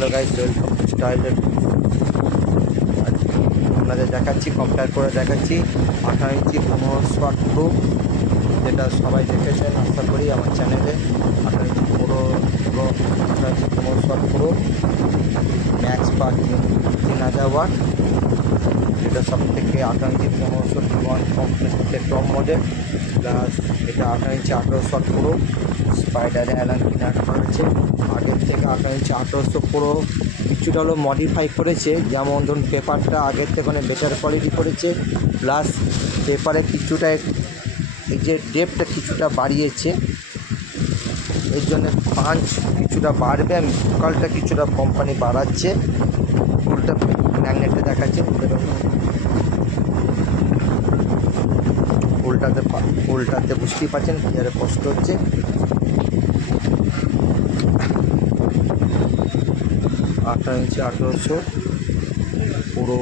Hello guys, welcome to স্টাইলের। আপনাদের দেখাচ্ছি, কম্পেয়ার করে দেখাচ্ছি 18 ইঞ্চি 15 প্রো, যেটা সবাই দেখেছেন আশা করি আমার চ্যানেলে। 18 ইঞ্চি পুরো 18 ইঞ্চি 15 প্রো ম্যাক্স পাওয়ার 3000 ওয়াট, যেটা সব থেকে 18 ইঞ্চি 15 ওয়ান কোম্পানির টপ মডেল। প্লাস এটা 18 ইঞ্চি 1800 প্রো স্পাইডারে অ্যালান কিনার করেছে। আগের থেকে 18 ইঞ্চি 1800 প্রো কিছুটা হলো মডিফাই করেছে, যেমন ধরুন পেপারটা আগের থেকে অনেক বেটার কোয়ালিটি করেছে। প্লাস পেপারে কিছুটা এই যে ডেপটা কিছুটা বাড়িয়েছে, এর জন্য পাঞ্চ কিছুটা বাড়বে, ভোকালটা কিছুটা কোম্পানি বাড়াচ্ছে। উল্টা ম্যাগনেটটা দেখাচ্ছে, উল্টাতে বুঝতেই পারছেন ক্লিয়ারে কষ্ট হচ্ছে। আঠারো ইঞ্চি 1800 পুরো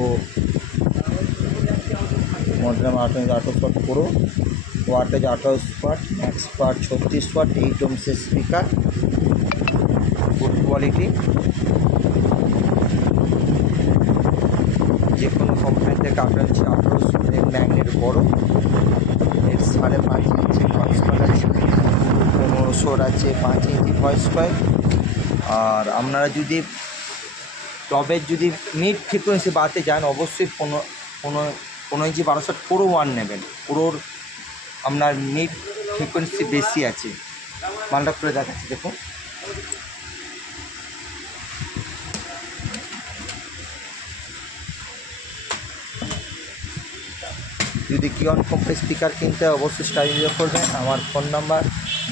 মডেল, 18 ইঞ্চি 1800 পুরো ওয়াটেজ 28 ওয়াট, ম্যাক্স পাওয়ার 36 ওয়াট, 8 ওহমসের স্পিকার, গুড কোয়ালিটি। যে কোনো কোম্পানি থেকে 18 ইঞ্চি 1800 এর ম্যাগনেট বড়, এর 5.5 ইঞ্চি ভয়েস কয়েল আছে, 1500 আছে 5 ইঞ্চি ভয়েস কয়েল। আর আপনারা যদি টবের যদি মিড ফ্রিকোয়েন্সি বাড়াতে যান, অবশ্যই 15 ইঞ্চি 1200 পুরো ওয়ান নেবেন। পুরোর আপনার মিড ফ্রিকোয়েন্সি বেশি আছে। মালটা করে দেখাচ্ছি, দেখুন। যদি কিয়ন কোম্পানির স্পিকার কিনতে হয় অবশ্যই স্টাইল করবেন। আমার ফোন নাম্বার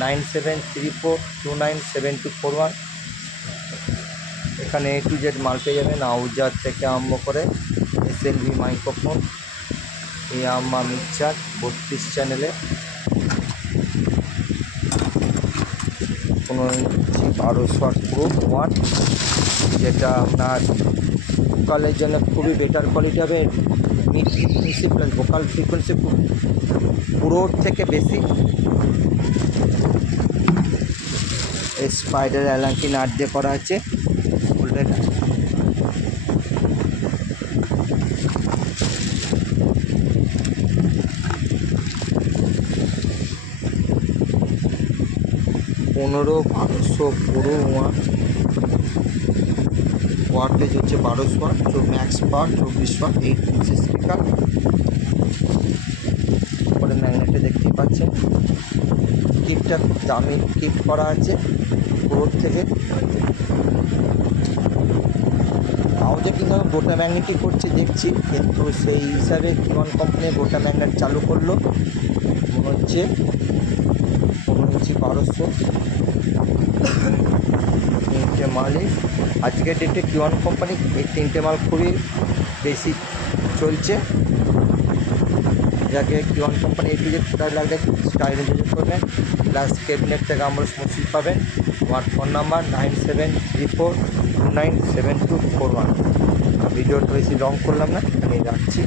9734297241। এখানে A to Z মাল পেয়ে যাবেন, আউজার থেকে আরম্ভ করে SLV মাইক্রোফোন, ইয়ামাহা মিক্সার 32 চ্যানেলে, 15 ইঞ্চি 1200 প্রো ওয়াট, যেটা আপনার ভোকালের জন্য খুবই বেটার কোয়ালিটি হবে। Mid frequency plus vocal frequency পুরোর থেকে বেশি। স্পাইডার অ্যালাঙ্কি নাট দিয়ে করা আছে। উল্টে 15-1200 পুরো ওয়াটেজ হচ্ছে 1200 ওয়াট, তো ম্যাক্স পাওয়ার 24 ওয়াট, 8 ইঞ্চি স্পিকার। পরে ম্যাগনেটে দেখতেই পাচ্ছেন, কিটটা খুব দামি কিট করা আছে পুরোর থেকে। আউজে কিন্তু আমি গোটা ম্যাগনেটই করছি দেখছি, কিন্তু সেই হিসাবে কিয়ন কোম্পানি গোটা ম্যাগনেট চালু করলো মনে হচ্ছে 15 ইঞ্চি 1200 তিনটে মালই আজকের ডেটে কিয়ন কোম্পানি এই তিনটে মাল খুবই বেশি চলছে। যাকে কিয়ন company A to Z product লাগবে স্টাইলে ভিজিট করবেন। প্লাস ক্যাবিনেট থেকে আমরা সমস্ত পাবেন। আমার ফোন নাম্বার 9734297241। ভিডিওটা বেশি লং করলাম না, এখানে রাখছি।